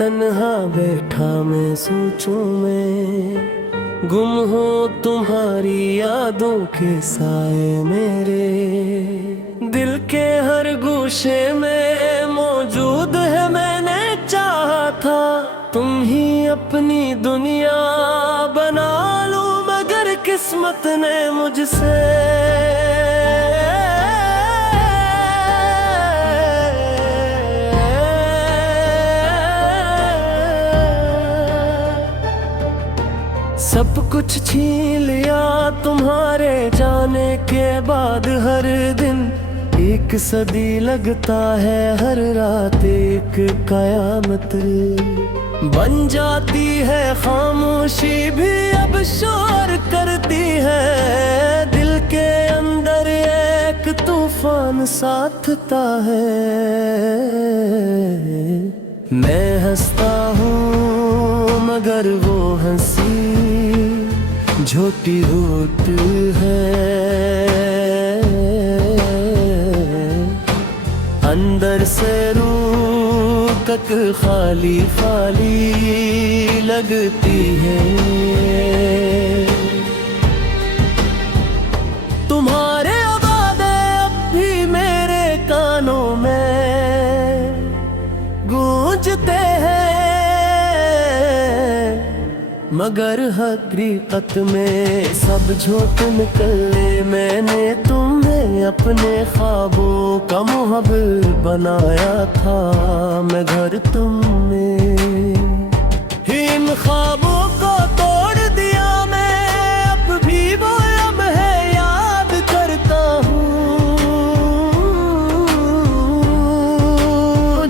तन्हा बैठा मैं सोचूं में, गुम हो तुम्हारी यादों के साए मेरे। दिल के हर गोशे में मौजूद है, मैंने चाहा था तुम ही अपनी दुनिया बना लूं, मगर किस्मत ने मुझसे सब कुछ छीन लिया। तुम्हारे जाने के बाद हर दिन एक सदी लगता है, हर रात एक कयामत बन जाती है। खामोशी भी अब शोर करती है, दिल के अंदर एक तूफान साथता है। मैं हंसता हूँ मगर वो हंसी झूठी होत है, अंदर से रूह तक खाली खाली लगती है। तुम्हारे वादे अब भी मेरे कानों में गूंजते हैं, मगर हकीकत में सब झूठ निकले। मैंने तुम्हें अपने ख्वाबों का मुहब्बत बनाया था, मैं घर तुमने इन ख्वाबों को तोड़ दिया। मैं अब भी वो लम्हे याद करता हूँ,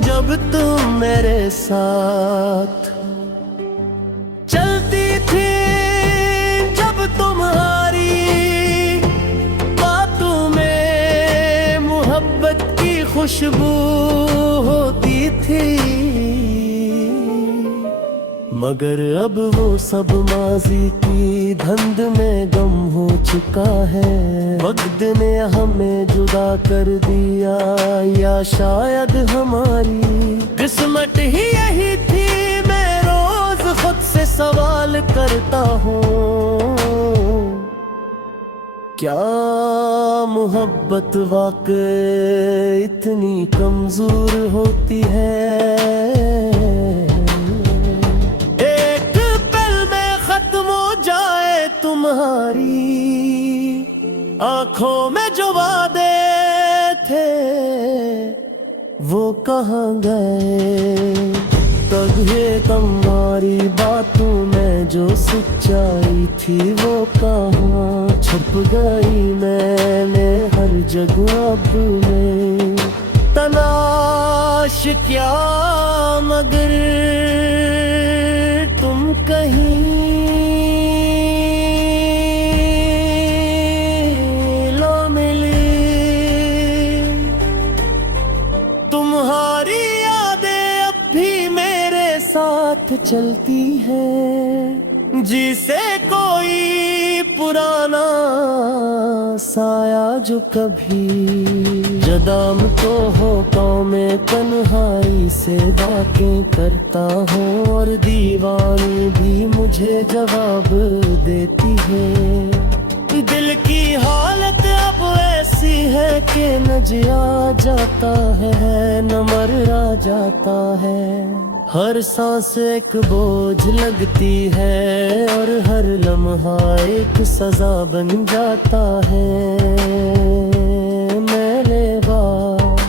जब तुम मेरे साथ चलती थी, जब तुम्हारी बातों में मोहब्बत की खुशबू होती थी। मगर अब वो सब माजी की धुंध में गम हो चुका है। वक्त ने हमें जुदा कर दिया, या शायद हमारी किस्मत ही यही थी। खुद से सवाल करता हूँ, क्या मोहब्बत वाकई इतनी कमजोर होती है? एक पल में खत्म हो जाए तुम्हारी आंखों में जो वादे थे, वो कहाँ गए? तभी तुम्हारी बातों में जो सच्चाई थी, वो कहाँ छुप गई? मैंने हर जगह अब में तलाश किया, मगर तुम कहीं लो मिली। तुम्हारी साथ चलती है, जिसे कोई पुराना साया जो कभी जदाम तो होठों में तन्हाई से बातें करता हूँ, और दीवानी भी मुझे जवाब देती है। दिल की हालत अब ऐसी है कि न जिया जाता है, न मरा जाता है। हर सांस एक बोझ लगती है, और हर लम्हा एक सजा बन जाता है। मेरे बाप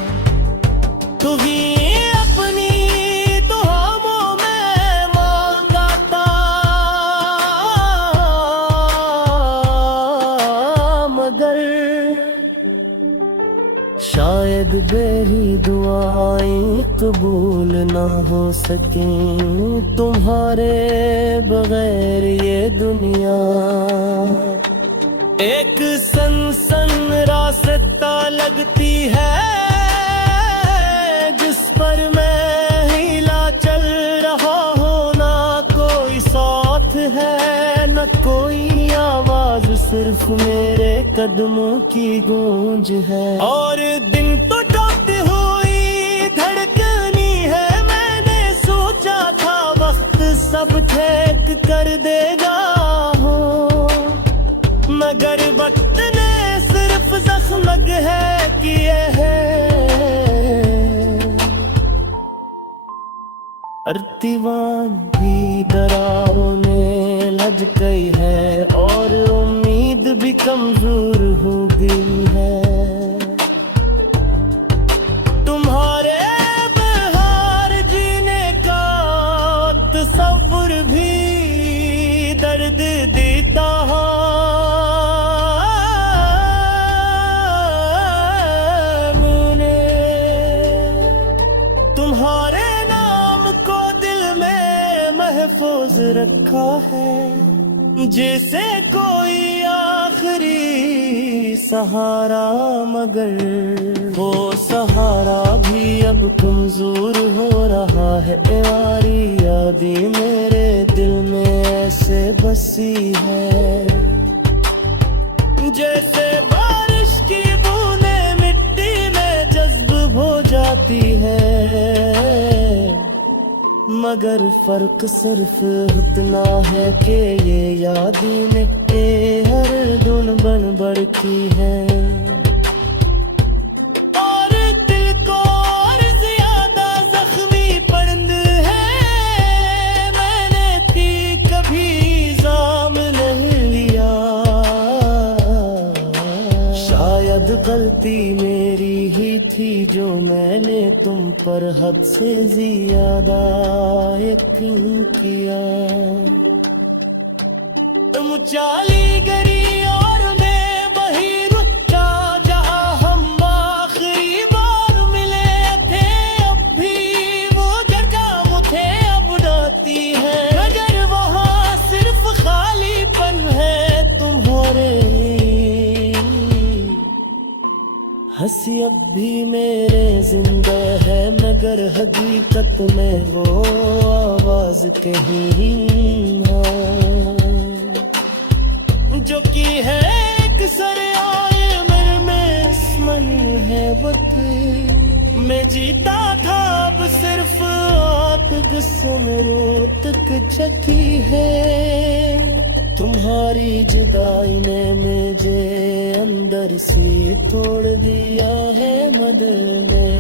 तू ही अपनी दुआओं में मांगा था, मगर शायद मेरी दुआएं कबूल ना हो सकें तुम्हारे बगैर। ये दुनिया एक सनसन रास्ता लगती है, जिस पर मैं हिला चल रहा हूँ। ना कोई साथ है, न कोई आवाज, सिर्फ मेरे कदमों की गूंज है। और दिन तो टूटती हुई धड़कनी है, मैंने सोचा सब ठेक कर देगा हो, मगर वक्त ने सिर्फ जख्म है किए हैं। अर्तिवान भी डरावने लज गई है और उम्मीद भी कमजोर हो गई है। तुम्हारे बहार जीने का तसव्वुर भी दर्द देता मैंने। तुम्हारे नाम को दिल में महफूज रखा है, जैसे कोई आखिरी सहारा, मगर वो सहारा भी अब कमजोर हो रहा है। यारी यादी मेरे दिल में ऐसे बसी है, जैसे बारिश की बूंदें मिट्टी में जज्ब हो जाती है। मगर फर्क सिर्फ इतना है कि ये यादें हर धुन बन बढ़ती है, और दिल को और ज्यादा जख्मी पड़न है। मैंने थी कभी इल्जाम नहीं लिया, शायद गलती मेरी ही थी जो मैंने तुम पर हद से ज्यादा यकीन किया। तुम चाली गरी और मैं वही रुका जहाँ हम आखिरी बार मिले थे। अब भी वो जगह मुझे अब डाती है, मगर वहाँ सिर्फ खालीपन है तुम्हारे। हंसी अब भी मेरे जिंदा है, मगर हकीकत में वो आवाज कहीं जो की है एक सराय में स्मरण है। वक्त मैं जीता था अब सिर्फ आग में रोतक चकी है। तुम्हारी जुदाई ने मुझे अंदर से तोड़ दिया है, मदर में